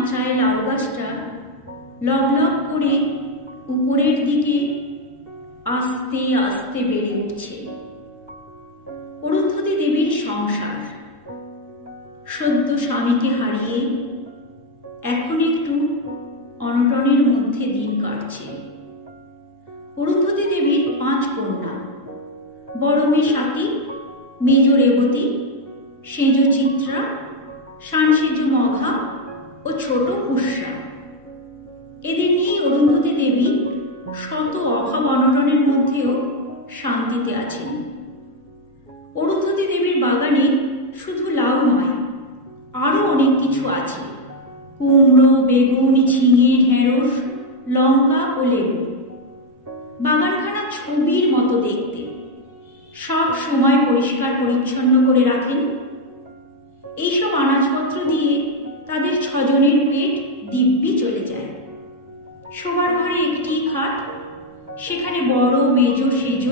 মাচায় লাউ গাছটা লগ লগ করে উপরের দিকে আস্তে আস্তে বেড়ে উঠছে। অরুন্ধতী দেবীর সংসার সদ্য স্বামীকে হারিয়ে এখন একটু অনটনের মধ্যে দিন কাটছে। অরুন্ধতী দেবীর 5 কন্যা, বড় মেয়ে স্বাতী, মেজ রেবতী, সেজ চিত্রা, সানসেজু মঘা ও ছোট পুষ্যা। এদের নিয়ে অরুন্ধতী দেবী শত অভাব অনটনের মধ্যেও শান্তিতে আছেন। অরুন্ধতী দেবীর বাগানে শুধু লাউ নয়, আরো অনেক কিছু আছে। কুমড়ো, বেগুন, ঝিঙে, ঢেঁড়স, লঙ্কা ও লেবু। বাগানখানা ছবির মতো দেখতে, সব সময় পরিষ্কার পরিচ্ছন্ন করে রাখেন। এইসব আনাজপত্র দিয়ে তাদের 6 জনের পেট দিব্যি চলে যায়। শোবার ঘরে একটি খাট, সেখানে বড়, মেজ, সেজ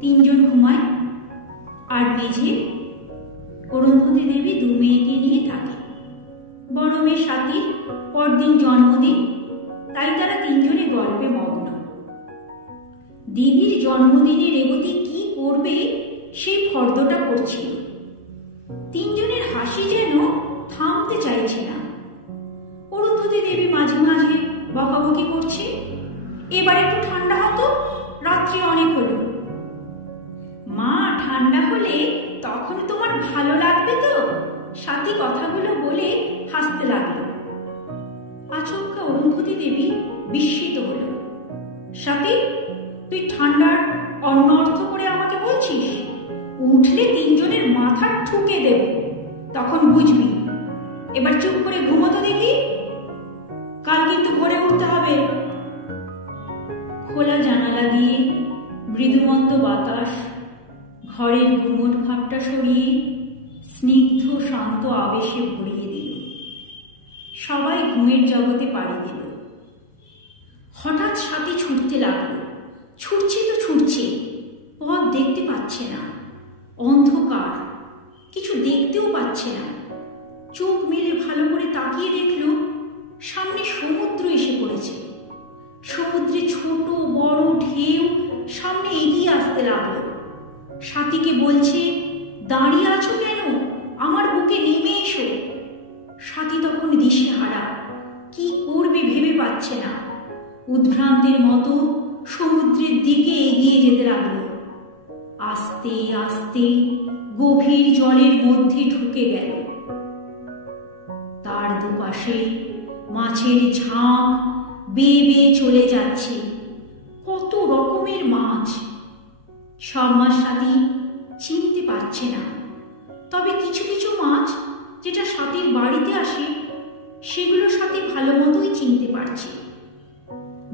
3 জন ঘুমায়। আর মেঝে অরুন্ধতী দেবী 2 মেয়েকে নিয়ে থাকে। বড় মেয়ে স্বাতীর পরদিন জন্মদিন, তাই তারা 3 জনে গল্পে মগ্ন। দেবীর জন্মদিনে রেবতী কি করবে সেই ফর্দটা পড়ছিল। 3 জনের হাসি যেন থামতে চাইছে না। অরুন্ধতী দেবী মাঝে মাঝে বকাবকি করছে, এবার একটু ঠান্ডা হতো, রাত্রি অনেক হলো। মা, ঠান্ডা হলে তখন তোমার ভালো লাগবে তো? স্বাতী কথাগুলো বলে হাসতে লাগলো। আচমকা অরুন্ধতী দেবী বিস্মিত হল। স্বাতী, তুই ঠান্ডার অন্য অর্থ করে আমাকে বলছিস? উঠলে 3 জনের মাথা ঠুকে দেব, তখন বুঝবি। এবার চুপ করে ঘুমোতো দেখি, কাল কিন্তু ভোরে উঠতে হবে। খোলা জানালা দিয়ে মৃদুমন্দ বাতাস ঘরের গুমট ভাবটা সরিয়ে স্নিগ্ধ শান্ত আবেশে ভরিয়ে দিল। সবাই ঘুমের জগতে পাড়ি দিল। হঠাৎ স্বাতী ছুটতে লাগলো। ছুটছে তো ছুটছে, পথ দেখতে পাচ্ছে না, অন্ধকার, কিছু দেখতেও পাচ্ছে না। চোখ মেলে ভালো করে তাকিয়ে দেখল সামনে সমুদ্র এসে পড়েছে। সমুদ্রে ছোট বড় ঢেউ সামনে এগিয়ে আসতে লাগলো। স্বাতীকে বলছে, দাঁড়িয়ে আছো কেন? আমার বুকে নেমে এসো। স্বাতী তখন দিশেহারা, কি করবে ভেবে পাচ্ছে না। উদ্ভ্রান্তের মতো সমুদ্রের দিকে এগিয়ে যেতে লাগলো। আস্তে আস্তে গভীর জলের মধ্যে ঢুকে গেল। তার দুপাশে মাছের ঝাঁক বেয়ে বেয়ে চলে যাচ্ছে, কত রকমের মাছ। সব মাছ স্বাতী চিনতে পারছে না, তবে কিছু কিছু মাছ যেটা স্বাতীর বাড়িতে আসে সেগুলো স্বাতী ভালো মতোই চিনতে পারছে।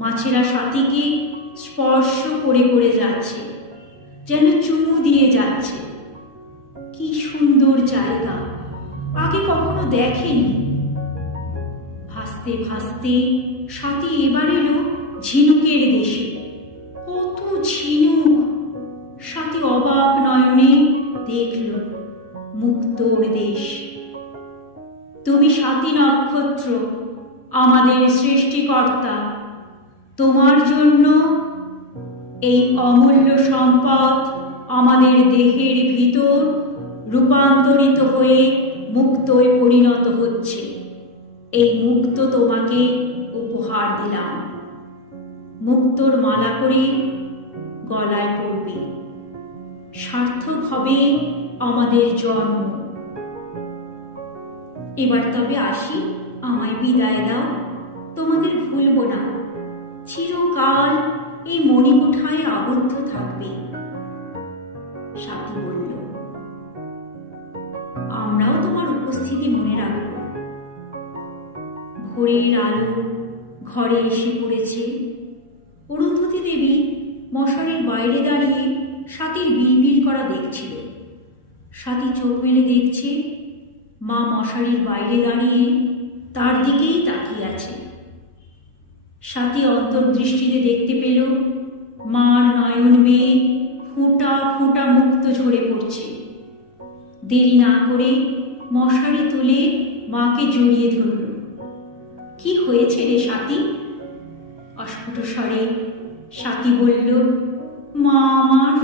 মাছেরা স্বাতীকে স্পর্শ করে করে যাচ্ছে, যেন চুমু দিয়ে যাচ্ছে। কি সুন্দর জায়গা, আগে কখনো দেখেনি। ভাসতে ভাসতে স্বাতী এবার এলো ঝিনুকের দেশে। কত ঝিনুক! স্বাতী অবাক নয়নে দেখল মুক্তোর দেশ। তুমি স্বাতী নক্ষত্র, আমাদের সৃষ্টিকর্তা। তোমার জন্য এই অমূল্য সম্পদ আমাদের দেহের ভিতর রূপান্তরিত হয়ে মুক্তোয় পরিণত হচ্ছে। এই মুক্ত তোমাকে উপহার দিলাম। মুক্তোর মালা করে গলায় পড়বে। সার্থক হবে আমাদের জন্ম। এবার তবে আসি, আমায় বিদায় দাও। তোমাদের ভুলব না, চিরকাল এই মণিকুঠায় আবদ্ধ থাকবে। স্বাতী বলল, আমরাও তোমার উপস্থিতি মনে রাখব। ভোরের আলো ঘরে এসে পড়েছে। অরুন্ধতী দেবী মশারির বাইরে দাঁড়িয়ে স্বাতীর বিড়বিড় করা দেখছিল। স্বাতী চোখ মেলে দেখছে মা মশারির বাইরে দাঁড়িয়ে তার দিকেই তাকিয়ে আছে। স্বাতী অন্তর্দৃষ্টিতে দেখতে পেল মার নয়ন বেয়ে ফোঁটা ফোঁটা মুক্ত ঝরে পড়ছে। দেরি না করে মশারি তুলে মাকে জড়িয়ে ধরল। কি হয়েছে রে স্বাতী? অস্ফুট স্বরে স্বাতী বলল, মা আমার